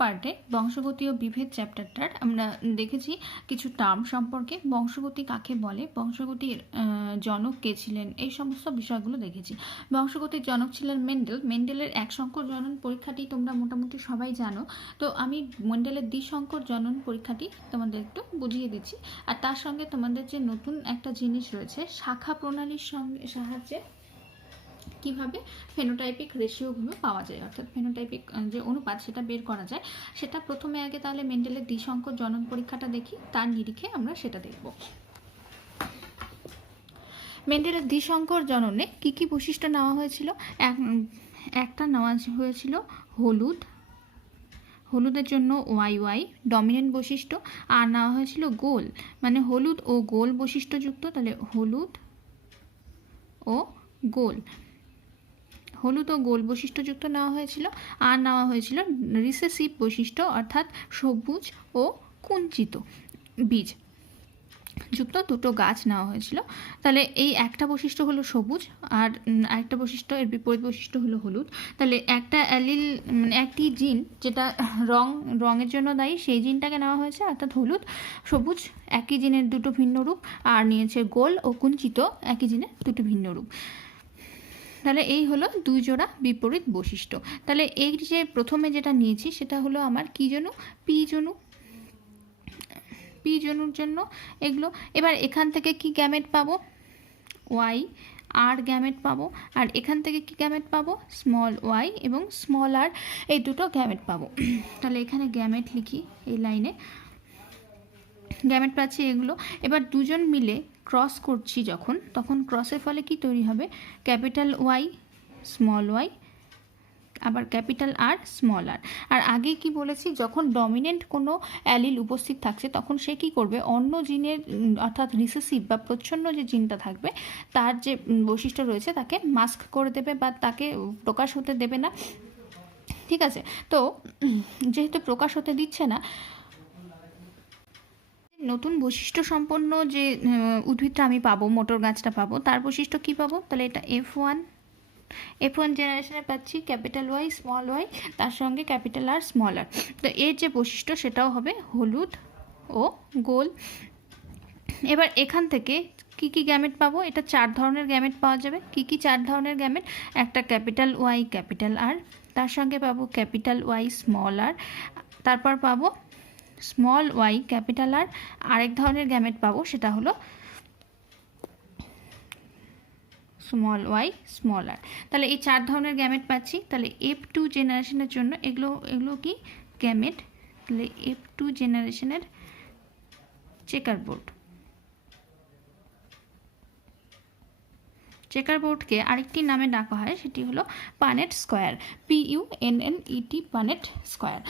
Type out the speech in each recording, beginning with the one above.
পার্টে বংশগতি ও বিভেদ চ্যাপ্টারটার আমরা দেখেছি কিছু টার্ম সম্পর্কে, বংশগতি কাকে বলে, বংশগতির জনক কে ছিলেন, এই সমস্ত বিষয়গুলো দেখেছি। বংশগতির জনক ছিলেন মেন্ডেল। মেন্ডেলের এক সংকর জনন পরীক্ষাটি তোমরা মোটামুটি সবাই জানো, তো আমি মেন্ডেলের দ্বিসংকর জনন পরীক্ষাটি তোমাদের একটু বুঝিয়ে দিচ্ছি। আর তার সঙ্গে তোমাদের যে নতুন একটা জিনিস রয়েছে, শাখা প্রণালীর সাহায্যে কিভাবে ফেনোটাইপিক রেশিওগুলো পাওয়া যায়, অর্থাৎ ফেনোটাইপিক যে অনুপাত সেটা বের করা যায়, সেটা প্রথমে আগে তাহলে মেন্ডেলের দ্বিসংকর জনন পরীক্ষাটা দেখি, তার নিরিখে আমরা সেটা দেখব। মেন্ডেলের দ্বিসংকর জননে কি কি বৈশিষ্ট্য নেওয়া হয়েছিল? একটা নেওয়া হয়েছিল হলুদ, হলুদের জন্য ওয়াই ডমিনেন্ট বৈশিষ্ট্য, আর নেওয়া হয়েছিল গোল, মানে হলুদ ও গোল বৈশিষ্ট্যযুক্ত, তাহলে হলুদ ও গোল, হলুদ ও গোল বৈশিষ্ট্যযুক্ত নেওয়া হয়েছিল। আর নেওয়া হয়েছিল রিসেসিভ বৈশিষ্ট্য, অর্থাৎ সবুজ ও কুঞ্চিত বীজ যুক্ত দুটো গাছ নেওয়া হয়েছিল। তাহলে এই একটা বৈশিষ্ট্য হলো সবুজ, আর আরেকটা বৈশিষ্ট্য, এর বিপরীত বৈশিষ্ট্য হলো হলুদ। তাহলে একটা অ্যালিল, মানে একটি জিন যেটা রঙের জন্য দায়ী, সেই জিনটাকে নেওয়া হয়েছে, অর্থাৎ হলুদ সবুজ একই জিনের দুটো ভিন্ন রূপ, আর নিয়েছে গোল ও কুঞ্চিত একই জিনের দুটো ভিন্ন রূপ। তাহলে এই হলো দুই জোড়া বিপরীত বৈশিষ্ট্য। তাহলে এই যে প্রথমে যেটা নিয়েছি সেটা হলো আমার কি জনু, পি জনু, পি জনুর জন্য এগুলো। এবার এখান থেকে কি গ্যামেট পাবো, ওয়াই আর গ্যামেট পাবো, আর এখান থেকে কি গ্যামেট পাবো, স্মল ওয়াই এবং স্মল আর, এই দুটো গ্যামেট পাবো। তাহলে এখানে গ্যামেট লিখি, এই লাইনে গ্যামেট পাচ্ছি এগুলো। এবার দুজন মিলে ক্রস করছি যখন, তখন ক্রসের ফলে কি তৈরি হবে, ক্যাপিটাল ওয়াই স্মল ওয়াই, আবার ক্যাপিটাল আর স্মল আর। আর আগে কি বলেছি, যখন ডমিনেন্ট কোনো অ্যালিল উপস্থিত থাকছে তখন সে কি করবে, অন্য জিনের অর্থাৎ রিসেসিভ বা প্রচ্ছন্ন যে জিনটা থাকবে তার যে বৈশিষ্ট্য রয়েছে তাকে মাস্ক করে দেবে বা তাকে প্রকাশ হতে দেবে না। ঠিক আছে, তো যেহেতু প্রকাশ হতে দিচ্ছে না, নতুন বৈশিষ্ট্য সম্পন্ন যে উদ্ভিদটা আমি পাবো, মোটর গাছটা পাবো, তার বৈশিষ্ট্য কি পাবো, তাহলে এটা F1 জেনারেশনে পাচ্ছি ক্যাপিটাল ওয়াই স্মল ওয়াই, তার সঙ্গে ক্যাপিটাল আর স্মল আর। তো এর যে বৈশিষ্ট্য সেটাও হবে হলুদ ও গোল। এবার এখান থেকে কি কি গ্যামেট পাবো, এটা 4 ধরনের গ্যামেট পাওয়া যাবে। কি কি 4 ধরনের গ্যামেট, একটা ক্যাপিটাল ওয়াই ক্যাপিটাল আর, তার সঙ্গে পাবো ক্যাপিটাল ওয়াই স্মল আর, তারপর পাবো স্মল ওয়াই ক্যাপিটাল আর, আরেক ধরনের গ্যামেট পাবো সেটা হলো স্মল ওয়াই স্মল আর। তাহলে এই 4 ধরনের গ্যামেট পাচ্ছি। তাহলে F2 জেনারেশনের জন্য এগুলো কি গ্যামেট, তাহলে F2 জেনারেশনের চেকার বোর্ডকে আরেকটি নামে ডাকা হয়, সেটি হলো Punnett square, PUNNET Punnett square.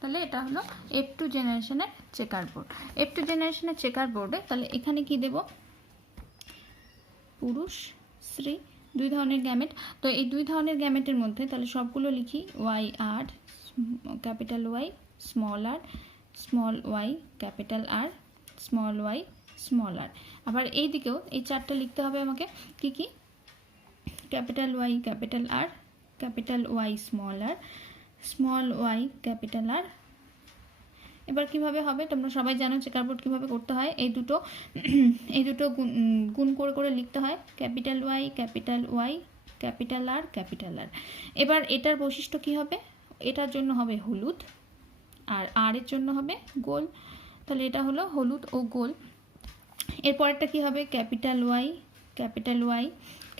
তাহলে এটা হলো F2 জেনারেশনের চেকার বোর্ড। F2 জেনারেশনের চেকার বোর্ডে তাহলে এখানে কি দেব, পুরুষ স্ত্রী 2 ধরনের গ্যামেট। তো এই 2 ধরনের গ্যামেটের মধ্যে তাহলে সবগুলো লিখি, Y R capital Y small R, small Y capital R, small Y small R. আবার এই দিকেও এই 4টা লিখতে হবে আমাকে, কি কি, capital Y capital R, capital Y small R, small Y capital R. এবার কিভাবে হবে তোমরা সবাই জানো চেকার বোর্ড কীভাবে করতে হয়, এই দুটো গুণ করে করে লিখতে হয়, capital Y capital Y capital R capital R. এবার এটার বৈশিষ্ট্য কি হবে, এটার জন্য হবে হলুদ আর এর জন্য হবে গোল। তাহলে এটা হলো হলুদ ও গোল। এরপরেরটা কি হবে, capital Y capital Y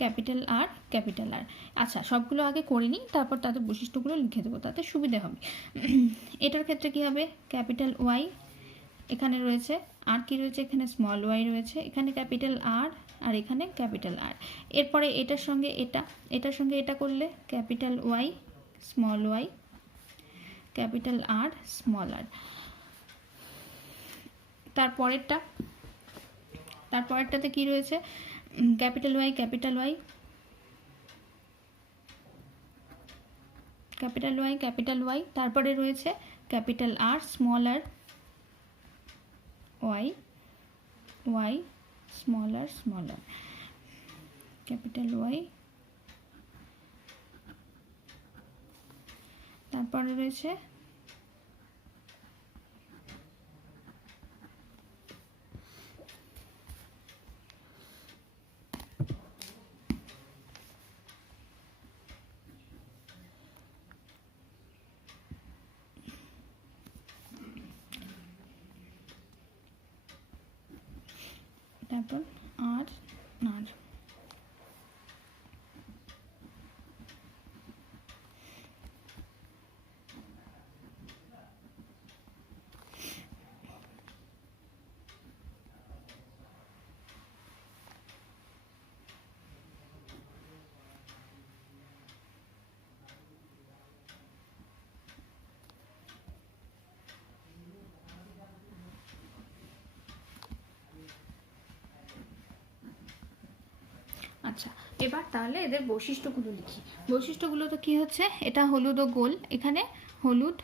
capital R capital R. আচ্ছা, সবগুলো আগে করে নিই, তারপর তাদের বৈশিষ্ট্যগুলো লিখে দেবো, তাতে সুবিধে হবে। এটার ক্ষেত্রে কি হবে, ক্যাপিটাল ওয়াই এখানে রয়েছে, আর কি রয়েছে, এখানে স্মল ওয়াই রয়েছে, এখানে ক্যাপিটাল আর এখানে ক্যাপিটাল আর। এরপরে এটার সঙ্গে এটা করলে capital Y small Y capital R small R. তারপরেরটাতে কি রয়েছে, capital Y capital Y capital Y capital Y, তারপরে রয়েছে capital R small R, Y Y smaller smaller, capital Y. তারপরে রয়েছে তারপর আর আর আচ্ছা, এবার তাহলে এদের বৈশিষ্ট্যগুলো লিখি। বৈশিষ্ট্যগুলো তো কি হচ্ছে, এটা হলুদ ও গোল, এখানে হলুদ,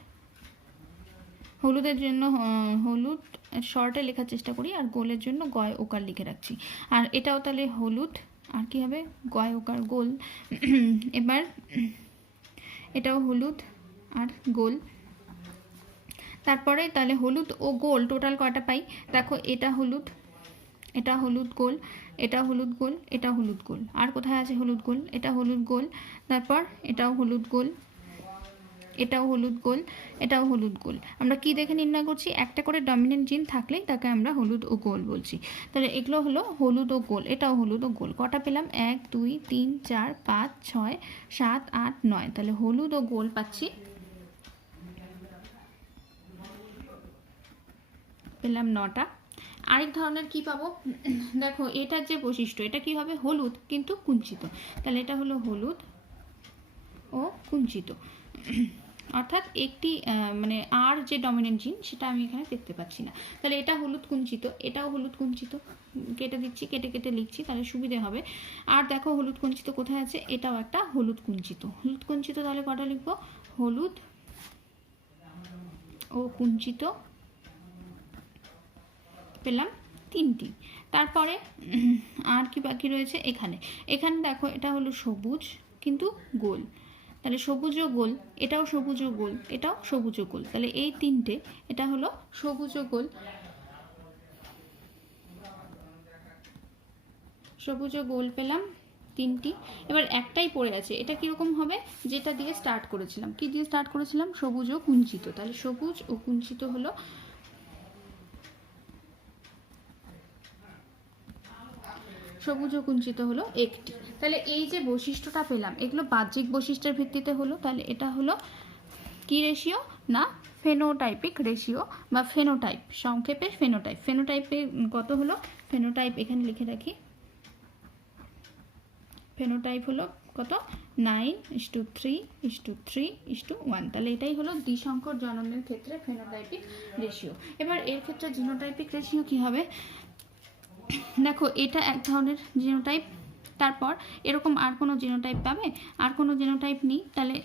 হলুদের জন্য হলুদ শর্টে লেখার চেষ্টা করি, আর গোলের জন্য গয় ওকার লিখে রাখছি। আর এটাও তাহলে হলুদ, আর কি হবে, গয় ওকার গোল। এবার এটাও হলুদ আর গোল। তারপরে তাহলে হলুদ ও গোল টোটাল কয়টা পাই, দেখো এটা হলুদ, এটা হলুদ গোল, এটা হলুদ গোল, এটা হলুদ গোল, আর কোথায় আছে হলুদ গোল, এটা হলুদ গোল, তারপর এটাও হলুদ গোল, এটাও হলুদ গোল, এটাও হলুদ গোল। আমরা কি দেখে নির্ণয় করছি, একটা করে ডমিনেন্ট জিন থাকলেই তাকে আমরা হলুদ ও গোল বলছি। তাহলে এগুলো হলো হলুদ ও গোল, এটাও হলুদ ও গোল। কটা পেলাম, 1 2 3 4 5 6 7 8 9, তাহলে হলুদ ও গোল পাচ্ছি, পেলাম 9টা। আরেক ধরনের কি পাবো, দেখো এটার যে বৈশিষ্ট্য, এটা কি হবে, হলুদ কিন্তু কুঞ্চিত, তাহলে এটা হলো হলুদ ও কুঞ্চিত, অর্থাৎ একটি মানে আর যে ডমিনেন্ট জিন সেটা আমি এখানে দেখতে পাচ্ছি না। তাহলে এটা হলুদ কুঞ্চিত, এটাও হলুদ কুঞ্চিত, কেটে দিচ্ছি, কেটে কেটে লিখছি তাহলে সুবিধে হবে। আর দেখো হলুদ কুঞ্চিত কোথায় আছে, এটাও একটা হলুদ কুঞ্চিত, হলুদ কুঞ্চিত, তাহলে কটা লিখবো, হলুদ ও কুঞ্চিত পেলাম 3টি। তারপরে আর কি বাকি রয়েছে, এখানে এখানে দেখো এটা হলো সবুজ কিন্তু গোল, তাহলে সবুজ ও গোল, এটাও সবুজ ও গোল, এটাও সবুজ ও গোল, তাহলে এই 3টে, এটা হলো সবুজ ও গোল, সবুজ ও গোল পেলাম 3টি। এবার একটাই পড়ে আছে, এটা কিরকম হবে, যেটা দিয়ে স্টার্ট করেছিলাম, কি দিয়ে স্টার্ট করেছিলাম, সবুজ ও কুঞ্চিত, তাহলে সবুজ ও কুঞ্চিত হলো সবুজ ও কুঞ্চিত হলো একটি। তাহলে এই যে বৈশিষ্ট্যটা পেলাম, এগুলো বাহ্যিক বৈশিষ্ট্যের ভিত্তিতে হলো, তাহলে এটা হলো কি রেশিও না, ফেনোটাইপিক রেশিও বা ফেনোটাইপ, সংক্ষেপে ফেনোটাইপ। ফেনোটাইপে কত হলো, ফেনোটাইপ এখানে লিখে রাখি, ফেনোটাইপ হলো কত, 9:3:3:1, তাহলে এটাই হলো দ্বিসংকর জননের ক্ষেত্রে ফেনোটাইপিক রেশিও। এবার এর ক্ষেত্রে জিনোটাইপিক রেশিও কি হবে, দেখো এটা এক ধরনের জিনোটাইপ, তারপর এরকম আর কোনো জিনোটাইপ পাবে, আর কোনো জিনোটাইপ নেই, তাহলে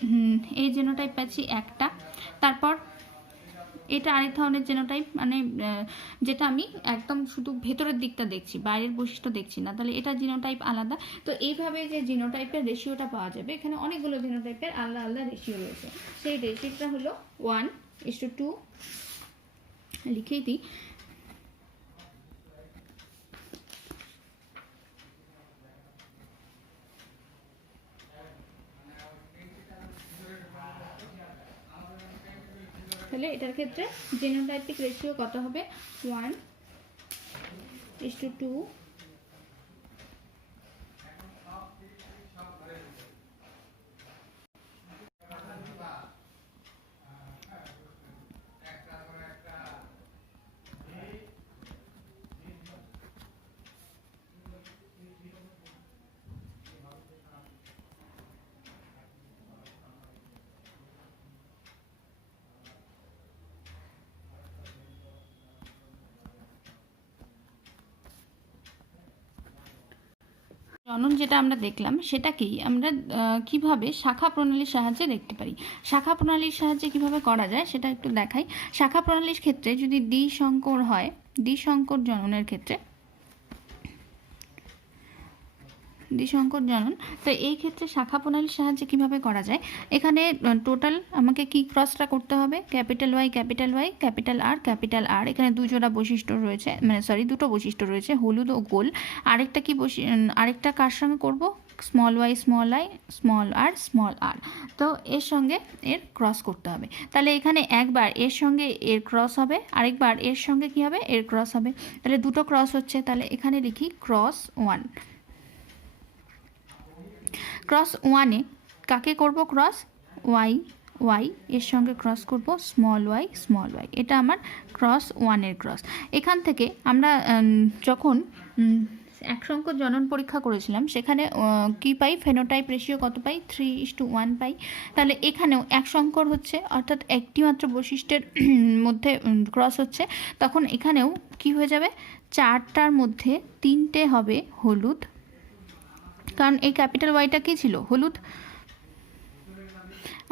এই জিনোটাইপ পাচ্ছি একটা। তারপর এটা আরেক ধরনের জিনোটাইপ, মানে যেটা আমি একদম শুধু ভেতরের দিকটা দেখছি, বাইরের বৈশিষ্ট্য দেখছি না, তাহলে এটা জিনোটাইপ আলাদা। তো এইভাবে যে জিনোটাইপের রেশিওটা পাওয়া যাবে, এখানে অনেকগুলো জিনোটাইপের আলাদা আলাদা রেশিও রয়েছে, সেই রেশিওটা হলো 1:2, লিখেই দিই। তাহলে এটার ক্ষেত্রে জিনোটাইপিক রেশিও কত হবে, 1:2। জনন যেটা আমরা দেখলাম সেটাকেই আমরা কিভাবে শাখা প্রণালীর সাহায্যে দেখতে পারি। শাখা প্রণালীর সাহায্যে কিভাবে করা যায় সেটা একটু দেখাই। শাখা প্রণালীর ক্ষেত্রে যদি দ্বিসংকর হয়, দ্বিসংকর জননের ক্ষেত্রে দ্বিসংকর জনন। তো এই ক্ষেত্রে শাখা প্রণালীর সাহায্যে কিভাবে করা যায়, এখানে টোটাল আমাকে কি ক্রসটা করতে হবে, ক্যাপিটাল ওয়াই ক্যাপিটাল আর, এখানে দুজোড়া বৈশিষ্ট্য রয়েছে, মানে সরি দুটো বৈশিষ্ট্য রয়েছে, হলুদ ও গোল। আরেকটা কি আরেকটা কার সঙ্গে করব, স্মল ওয়াই স্মল আর। তো এর সঙ্গে এর ক্রস করতে হবে। তাহলে এখানে একবার এর সঙ্গে এর ক্রস হবে, আরেকবার এর সঙ্গে কি হবে, এর ক্রস হবে। তাহলে দুটো ক্রস হচ্ছে, তাহলে এখানে লিখি ক্রস ওয়ানে কাকে করব, ক্রস ওয়াই এর সঙ্গে ক্রস করব স্মল ওয়াই। এটা আমার ক্রস ওয়ানের ক্রস। এখান থেকে আমরা যখন এক সংকর জনন পরীক্ষা করেছিলাম সেখানে কি পাই, ফেনোটাইপ রেশিও কত পাই, 3:1 পাই। তাহলে এখানেও এক সংকর হচ্ছে, অর্থাৎ একটি মাত্র বৈশিষ্ট্যের মধ্যে ক্রস হচ্ছে, তখন এখানেও কি হয়ে যাবে, 4টার মধ্যে 3টে হবে হলুদ, কারণ এই ক্যাপিটাল ওয়াইটা কি ছিল, হলুদ।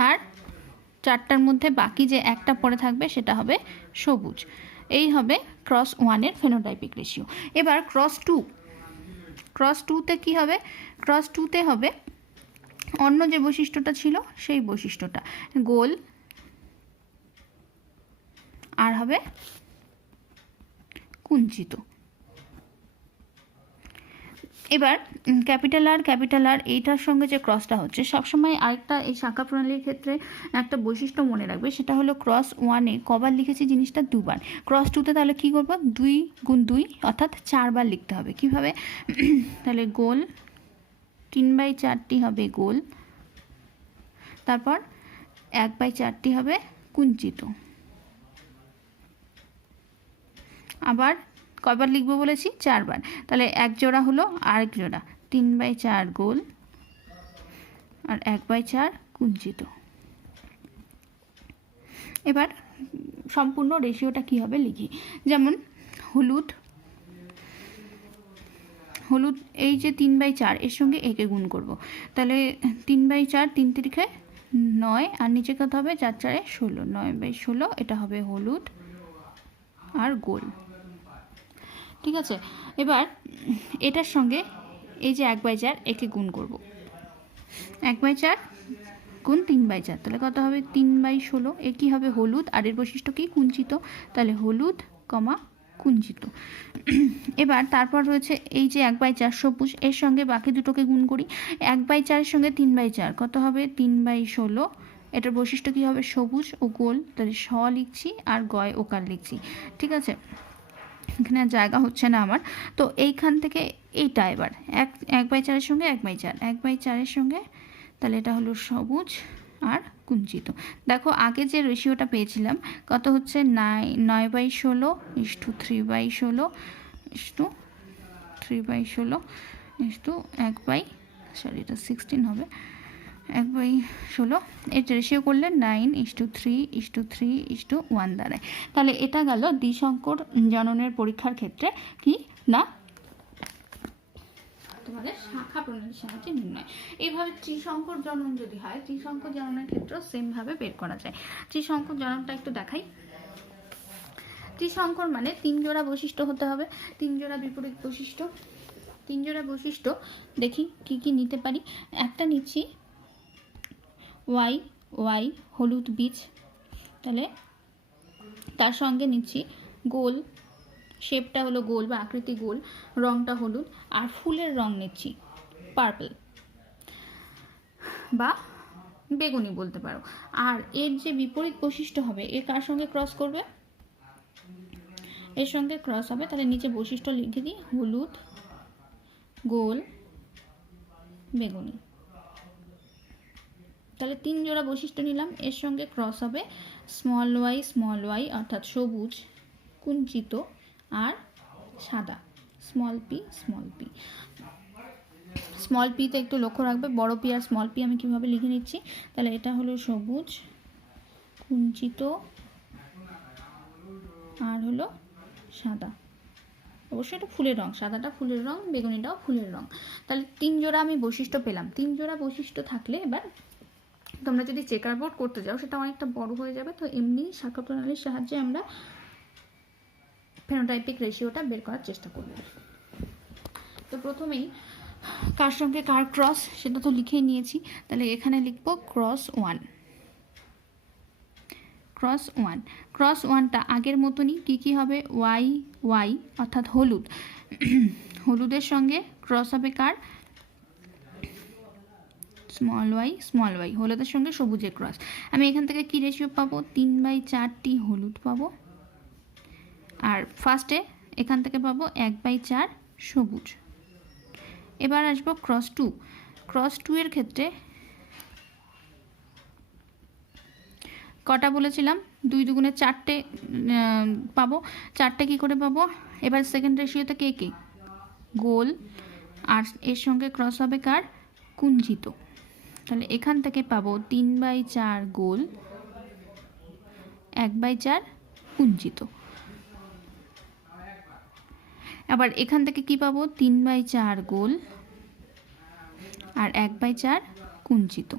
আর 4টার মধ্যে বাকি যে একটা পড়ে থাকবে সেটা হবে সবুজ। এই হবে ক্রস ওয়ানের ফেনোটাইপিক রেশিও। এবার ক্রস টুতে কি হবে, ক্রস টুতে হবে অন্য যে বৈশিষ্ট্যটা ছিল সেই বৈশিষ্ট্যটা, গোল আর হবে কুঞ্চিত। এবার ক্যাপিটাল আর এইটার সঙ্গে যে ক্রসটা হচ্ছে, সবসময় আরেকটা এই শাখা প্রণালীর ক্ষেত্রে একটা বৈশিষ্ট্য মনে রাখবে, সেটা হলো ক্রস ওয়ানে কবার লিখেছি জিনিসটা, দুবার। ক্রস টুতে তাহলে কী করবো, 2 গুণ 2 অর্থাৎ 4বার লিখতে হবে। কিভাবে, তাহলে গোল 3/4টি হবে গোল, তারপর 1/4টি হবে কুঞ্চিত। আবার কয়বার লিখবো বলেছি, 4বার। তাহলে এক জোড়া হলো, আরেক জোড়া 3/4 গোল আর 1/4 কুঞ্চিত। এবার সম্পূর্ণ রেশিওটা কি হবে লিখি, যেমন হলুদ এই যে 3/4 এর সঙ্গে একে গুণ করব, তাহলে 3/4 3 তিরিখে 9, আর নিচে কত হবে, 4×4 16, 9/16 এটা হবে হলুদ আর গোল। ঠিক আছে, এবার এটার সঙ্গে এই যে 1/4 একে গুণ করব, 1/4 গুণ 3/4, তাহলে কত হবে, 3/16। এ কী হবে, হলুদ, আর এর বৈশিষ্ট্য কি, কুঞ্চিত, তাহলে হলুদ কুঞ্চিত। এবার তারপর রয়েছে এই যে 1/4 সবুজ, এর সঙ্গে বাকি দুটোকে গুণ করি, 1/4 এর সঙ্গে 3/4 কত হবে, 3/16। এটার বৈশিষ্ট্য কী হবে, সবুজ ও গোল, তাহলে স লিখছি আর গয় ওকার লিখছি। ঠিক আছে, এখানে আর জায়গা হচ্ছে না আমার। তো এইখান থেকে এইটা এবার 1/4 এর সঙ্গে 1/4 এর সঙ্গে, তাহলে এটা হলো সবুজ আর কুঞ্চিত। দেখো আগে যে রেশিওটা পেয়েছিলাম কত হচ্ছে, 9/16 = 3/16 এটা 16 হবে, 1/16 এর রেশিও করলে 9:3:3:1 দাঁড়ায়। তাহলে এটা গেল দ্বিসংকর জননের পরীক্ষার ক্ষেত্রে কি না, তোমাদের শাখা প্রণালীর সাহায্যে নির্ণয়। এইভাবে ত্রিসংকর জনন যদি হয়, ত্রিসংকর জননের ক্ষেত্রেও সেমভাবে বের করা যায়। ত্রিসংকর জননটা একটু দেখাই। ত্রিসংকর মানে 3 জোড়া বৈশিষ্ট্য হতে হবে, 3 জোড়া বিপরীত বৈশিষ্ট্য। 3 জোড়া বৈশিষ্ট্য দেখি কি কি নিতে পারি। একটা নিচ্ছি ওয়াই হলুদ বীজ, তাহলে তার সঙ্গে নিচ্ছি গোল, শেপটা হলো গোল বা আকৃতি গোল, রংটা হলুদ, আর ফুলের রং নিচ্ছি পার্পল বা বেগুনি বলতে পারো। আর এর যে বিপরীত বৈশিষ্ট্য হবে, এর কার সঙ্গে ক্রস করবে, এর সঙ্গে ক্রস হবে, তাহলে নিচে বৈশিষ্ট্য লিখে দিই, হলুদ গোল বেগুনি। তাহলে 3 জোড়া বৈশিষ্ট্য নিলাম, এর সঙ্গে ক্রস হবে স্মল ওয়াই অর্থাৎ সবুজ কুঞ্চিত আর সাদা, স্মল পিতে একটু লক্ষ্য রাখবে, বড় পি আর স্মল পি আমি কীভাবে লিখে নিচ্ছি। তাহলে এটা হলো সবুজ কুঞ্চিত আর হলো সাদা, অবশ্যই এটা ফুলের রং, সাদাটা ফুলের রং, বেগুনিটাও ফুলের রং। তাহলে 3 জোড়া আমি বৈশিষ্ট্য পেলাম। 3 জোড়া বৈশিষ্ট্য থাকলে এবার তোমরা যদি চেকার বোর্ড করতে যাও সেটা অনেকটা বড় হয়ে যাবে, তো এমনি শাখা প্রণালীর সাহায্যে আমরা ফেনোটাইপিক রেশিওটা বের করার চেষ্টা করব। তো প্রথমেই কার সঙ্গে কার ক্রস সেটা তো লিখেই নিয়েছি, তাহলে এখানে লিখবো cross one. Cross one, cross ওয়ানটা আগের মতনই কী হবে, ওয়াই ওয়াই অর্থাৎ হলুদ, হলুদের সঙ্গে ক্রস হবে কার, স্মল ওয়াই, হলুদের সঙ্গে সবুজের ক্রস। আমি এখান থেকে কী রেশিও পাবো, 3/4টি হলুদ পাবো, আর ফার্স্টে এখান থেকে পাবো 1/4 সবুজ। এবার আসবো ক্রস টু। ক্রস টু এর ক্ষেত্রে কটা বলেছিলাম, 2 দুগুণে 4টে পাবো, 4টে কী করে পাবো, এবার সেকেন্ড রেশিওতে কে কে, গোল, আর এর সঙ্গে ক্রস হবে কার, কুঞ্চিত। তাহলে এখান থেকে পাবো 3/4 গোল, 1/4 কুঞ্চিত। আবার এখান থেকে কি পাবো, 3/4 গোল আর 1/4 কুঞ্চিত।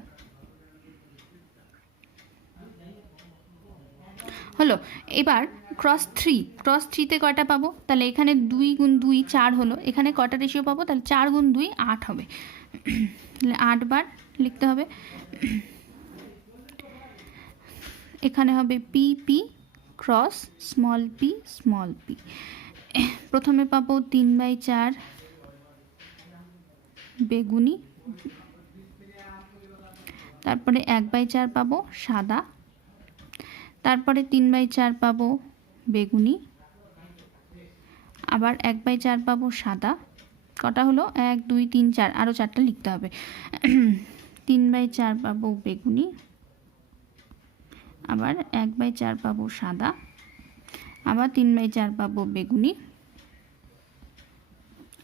হলো। এবার ক্রস থ্রি, ক্রস থ্রিতে কয়টা পাবো, তাহলে এখানে 2 গুণ 2 4 হলো, এখানে কটা রেশিও পাবো, তাহলে 4 গুণ 2 8 হবে, তাহলে 8 বার লিখতে হবে। এখানে হবে P P cross small P. প্রথমে পাবো 3/4 বেগুনি, তারপরে 1/4 পাবো সাদা, তারপরে 3/4 পাবো বেগুনি, আবার 1/4 পাবো সাদা। কটা হলো, 1 2 3 4, আরও 4টা লিখতে হবে। 3/4 পাবো বেগুনি, আবার 1/4 পাবো সাদা, আবার 3/4 পাবো বেগুনি,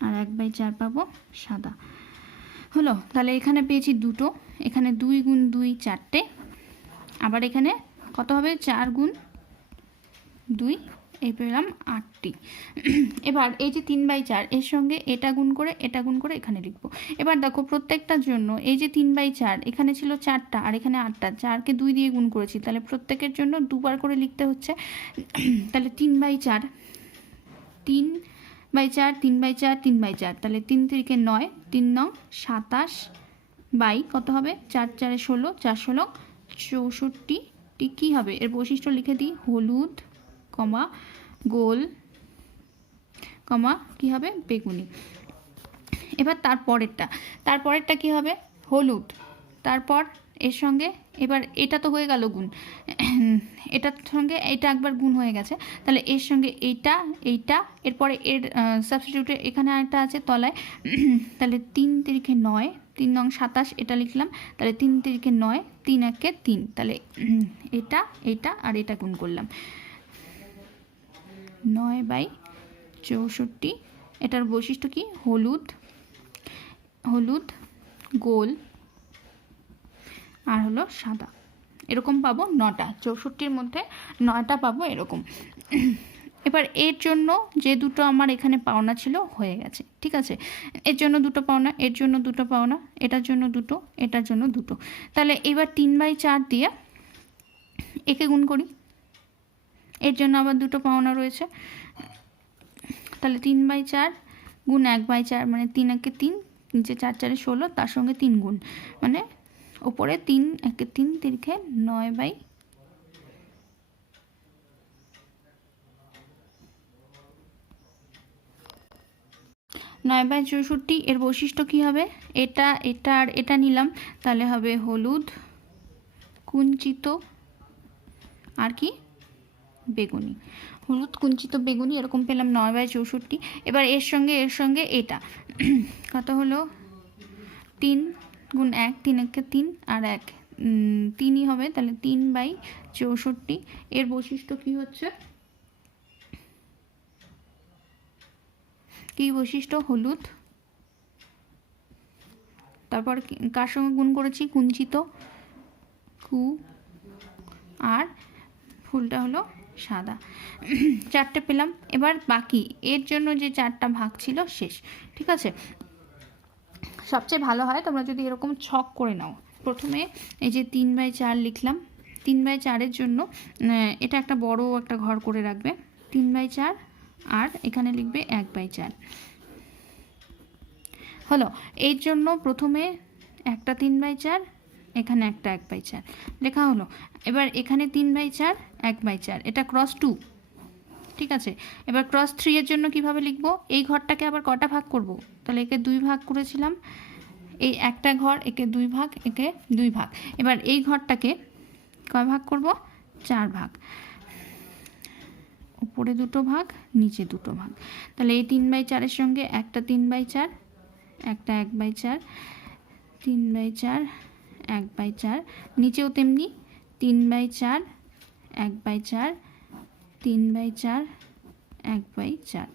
আর 1/4 পাবো সাদা। হলো। তাহলে এখানে পেয়েছি দুটো, এখানে 2 গুণ 2 4টে, আবার এখানে কত হবে, 4 গুণ 2, এই পেলাম 8টি। এবার এই যে 3/4 এর সঙ্গে এটা গুণ করে এখানে লিখবো। এবার দেখো প্রত্যেকটার জন্য এই যে 3/4 এখানে ছিল 4টা আর এখানে 8টা, 4কে 2 দিয়ে গুণ করেছি, তাহলে প্রত্যেকের জন্য দুবার করে লিখতে হচ্ছে। তাহলে 3/4, 3/4, 3/4, 3/4, তাহলে 3 3 9, 3 9 27 বাই কত হবে, 4 4 16, 4 16 64টি কী হবে, এর বৈশিষ্ট্য লিখে দিই, হলুদ কমা গোল কমা কী হবে, বেগুনি। এবার তারপরেরটা কী হবে, হলুদ, তারপর এর সঙ্গে এবার এটা তো হয়ে গেল গুণ, এটার সঙ্গে এটা একবার গুণ হয়ে গেছে, তাহলে এর সঙ্গে এইটা এরপরে এর সাবস্টিটিউটে এখানে একটা আছে তলায়, তাহলে 3 3 9, 3 9 27 এটা লিখলাম, তাহলে 3 3 9, 3 1 3, তাহলে এটা আর এটা গুণ করলাম, 9/64। এটার বৈশিষ্ট্য কি, হলুদ গোল আর হলো সাদা, এরকম পাবো 9টা, 64টির মধ্যে 9টা পাবো এরকম। এবার এর জন্য যে দুটো আমার এখানে পাওনা ছিল হয়ে গেছে, ঠিক আছে, এর জন্য দুটো পাওনা, এর জন্য দুটো পাওনা, এটার জন্য দুটো, এটার জন্য দুটো। তাহলে এবার 3/4 দিয়ে একে গুণ করি, এর জন্য আবার দুটো পাওনা রয়েছে, তাহলে 3/4 গুণ 1/4 মানে 3 1 3, নিচে 4 4 16, তার সঙ্গে 3 গুণ মানে উপরে 3 1 3 তিরখে 9/64। এর বৈশিষ্ট্য কী হবে, এটা আর এটা নিলাম, তাহলে হবে হলুদ কুঞ্চিত আর কি, বেগুনি, হলুদ কুঞ্চিত বেগুনি, এরকম পেলাম 9/64। এবার এর সঙ্গে এটা কত হলো, 3 গুণ 1 3 1 3 আর 1 3ই হবে, তাহলে 3/64। এর বৈশিষ্ট্য কি হচ্ছে, কি বৈশিষ্ট্য, হলুদ, তারপর কার সঙ্গে গুণ করেছি, কুঞ্চিত আর ফুলটা হলো সাদা, 4টে পেলাম। এবার বাকি এর জন্য যে 4টা ভাগ ছিল শেষ, ঠিক আছে। সবচেয়ে ভালো হয় তোমরা যদি এরকম ছক করে নাও, প্রথমে এই যে 3/4 লিখলাম, 3/4-এর জন্য এটা একটা বড় একটা ঘর করে রাখবে, 3/4 আর এখানে লিখবে 1/4, হলো। এর জন্য প্রথমে একটা 3/4, এখানে একটা 1/4 লেখা হলো। এবার এখানে 3/4, 1/4, এটা ক্রস 2, ঠিক আছে। এবার ক্রস 3 এর জন্য কিভাবে লিখবো? এই ঘরটাকে আবার কটা ভাগ করব? তাহলে একে 2 ভাগ করেছিলাম, এই একটা ঘর, একে 2 ভাগ, একে 2 ভাগ। এবার এই ঘরটাকে কয় ভাগ করব? 4 ভাগ, উপরে 2 ভাগ, নিচে 2 ভাগ। তাহলে এই 3/4 এর সঙ্গে একটা 3/4, একটা 1/4, 3/4, 1/4, নিচেও তেমনি 3/4, 1/4, 3/4, 1/4।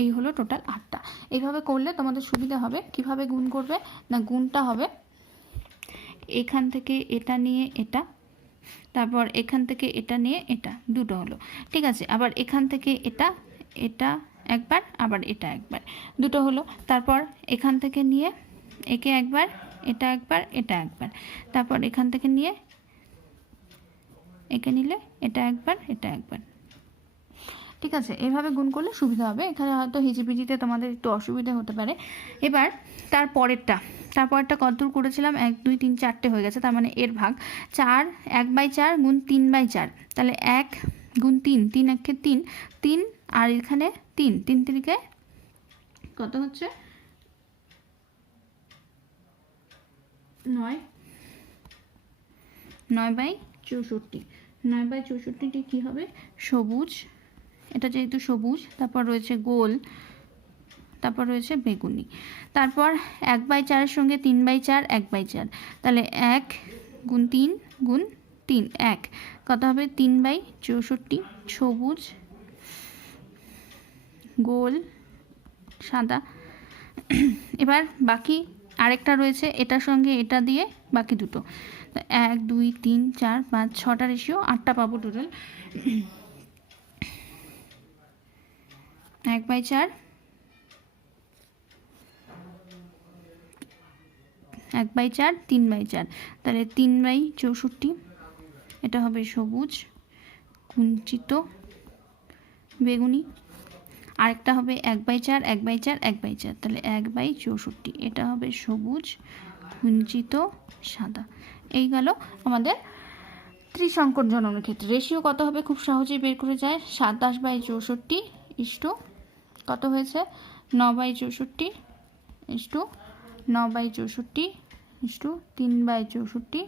এই হলো টোটাল 8টা। এইভাবে করলে তোমাদের সুবিধা হবে। কিভাবে গুণ করবে? না, গুণটা হবে এখান থেকে এটা নিয়ে এটা, তারপর এখান থেকে এটা নিয়ে এটা, দুটো হলো, ঠিক আছে। আবার এখান থেকে এটা, এটা একবার, আবার এটা একবার, দুটো হলো। তারপর এখান থেকে নিয়ে একে একবার, এটা একবার, এটা একবার, তারপর এখান থেকে নিয়ে একে নিলে এটা একবার, এটা একবার, ঠিক আছে। এভাবে গুণ করলে সুবিধা হবে। এখানে হয়তো হিজিবিজিতে তোমাদের একটু অসুবিধা হতে পারে। এবার তারপরেরটা কতদূর করেছিলাম? 1 2 3 4টে হয়ে গেছে, তার মানে এর ভাগ 4, 1/4 গুণ 3/4, তাহলে 1 গুণ 3, 3 1 3, 3, আর এখানে 3, 3 3 কত হচ্ছে? 9, 9/64, 9/64টি কী হবে? সবুজ, এটা যেহেতু সবুজ, তারপর রয়েছে গোল, তারপর রয়েছে বেগুনি, তারপর 1/4 এর সঙ্গে 3/4, 1/4, তাহলে 1 গুণ 3 গুণ 3, 1, কত হবে? 3/64, সবুজ, গোল, সাদা। এবার বাকি আরেকটা রয়েছে, এটার সঙ্গে এটা দিয়ে বাকি দুটো, 1 2 3 4 5 6টা রেশিও, 8টা পাবো টোটাল। 1/4, 1/4, 3/4, তাহলে 3/64, এটা হবে সবুজ, কুঞ্চিত, বেগুনি। আরেকটা হবে 1/4, 1/4, 1/4, তাহলে 1/64, এটা হবে সবুজ, কুঞ্চিত, সাদা। এই গেল আমাদের ত্রিসংকর জননের ক্ষেত্রে। রেশিও কত হবে? খুব সহজেই বের করে যায়। 27/64 ইস্টু কত হয়েছে? 9/64 ইস্টু 9/64 ইস্টু 3/64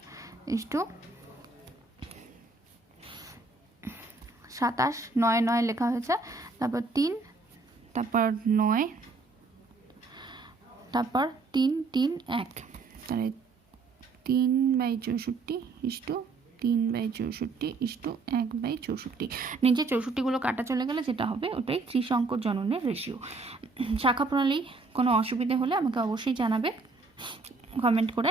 ইস্টু 27, 9 9 লেখা হয়েছে, তারপর 3, তারপর 9, তারপর 3 3 1, তাহলে 3/64 ইস্টু 3/64 ইস্টু 1/64। নিচে 64গুলো কাটা চলে গেলে যেটা হবে ওটাই ত্রিসংকর জননের রেশিও। শাখা প্রণালী কোনো অসুবিধে হলে আমাকে অবশ্যই জানাবে কমেন্ট করে।